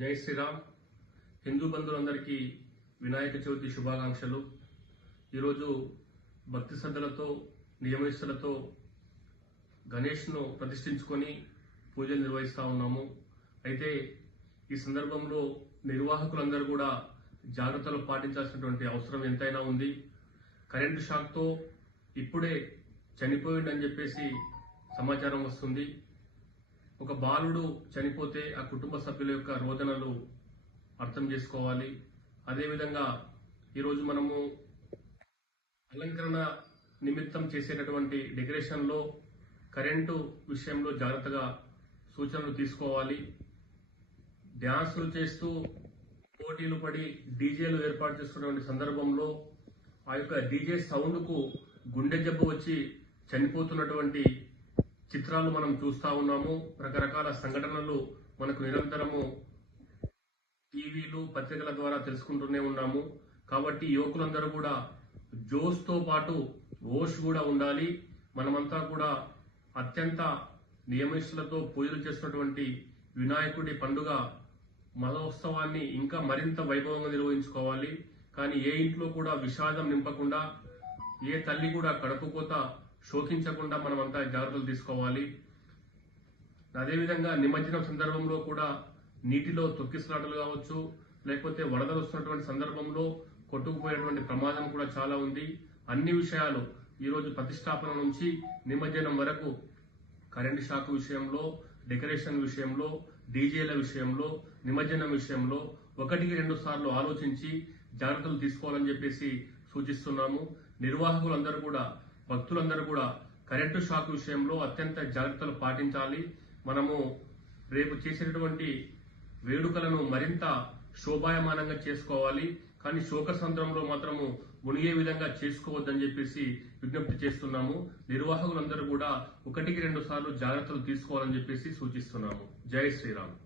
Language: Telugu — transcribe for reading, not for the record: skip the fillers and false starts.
జై శ్రీరామ్. హిందూ బంధువులందరికీ వినాయక చవితి శుభాకాంక్షలు. ఈరోజు భక్తి శ్రద్ధలతో నియమనిష్టలతో గణేష్ను ప్రతిష్ఠించుకొని పూజలు నిర్వహిస్తూ ఉన్నాము. అయితే ఈ సందర్భంలో నిర్వాహకులందరూ కూడా జాగ్రత్తలు పాటించాల్సినటువంటి అవసరం ఎంతైనా ఉంది. కరెంటు షాక్తో ఇప్పుడే చనిపోయిందని చెప్పేసి సమాచారం వస్తుంది. ఒక బాలుడు చనిపోతే ఆ కుటుంబ సభ్యుల యొక్క రోదనలు అర్థం చేసుకోవాలి. అదేవిధంగా ఈరోజు మనము అలంకరణ నిమిత్తం చేసేటటువంటి డెకరేషన్లో కరెంటు విషయంలో జాగ్రత్తగా సూచనలు తీసుకోవాలి. డ్యాన్సులు చేస్తూ పోటీలు పడి డీజేలు ఏర్పాటు చేసుకునే సందర్భంలో ఆ యొక్క డీజే సౌండ్కు గుండె జబ్బు వచ్చి చనిపోతున్నటువంటి చిత్రాలు మనం చూస్తూ ఉన్నాము. రకరకాల సంఘటనలు మనకు నిరంతరము టీవీలు పత్రికల ద్వారా తెలుసుకుంటూనే ఉన్నాము. కాబట్టి యువకులందరూ కూడా జోష్తో పాటు ఓష్ కూడా ఉండాలి. మనమంతా కూడా అత్యంత నియమనిష్టలతో పూజలు చేస్తున్నటువంటి వినాయకుడి పండుగ మహోత్సవాన్ని ఇంకా మరింత వైభవంగా నిర్వహించుకోవాలి. కానీ ఏ ఇంట్లో కూడా విషాదం నింపకుండా, ఏ తల్లి కూడా కడుపుకోత శోకించకుండా మనమంతా జాగ్రత్తలు తీసుకోవాలి. అదేవిధంగా నిమజ్జనం సందర్భంలో కూడా నీటిలో తొక్కిసలాటలు కావచ్చు, లేకపోతే వరదలు వస్తున్నటువంటి సందర్భంలో కొట్టుకుపోయేటువంటి ప్రమాదం కూడా చాలా ఉంది. అన్ని విషయాలు ఈరోజు ప్రతిష్టాపన నుంచి నిమజ్జనం వరకు కరెంటు షాక్ విషయంలో, డెకరేషన్ విషయంలో, డీజేల విషయంలో, నిమజ్జనం విషయంలో 1-2 సార్లు ఆలోచించి జాగ్రత్తలు తీసుకోవాలని చెప్పేసి సూచిస్తున్నాము. నిర్వాహకులందరూ కూడా, భక్తులందరూ కూడా కరెంటు షాక్ విషయంలో అత్యంత జాగ్రత్తలు పాటించాలి. మనము రేపు చేసేటటువంటి వేడుకలను మరింత శోభాయమానంగా చేసుకోవాలి. కానీ శోకసంద్రంలో మాత్రము మునిగే విధంగా చేసుకోవద్దని చెప్పేసి విజ్ఞప్తి చేస్తున్నాము. నిర్వాహకులందరూ కూడా 1-2 సార్లు జాగ్రత్తలు తీసుకోవాలని చెప్పేసి సూచిస్తున్నాము. జై శ్రీరామ్.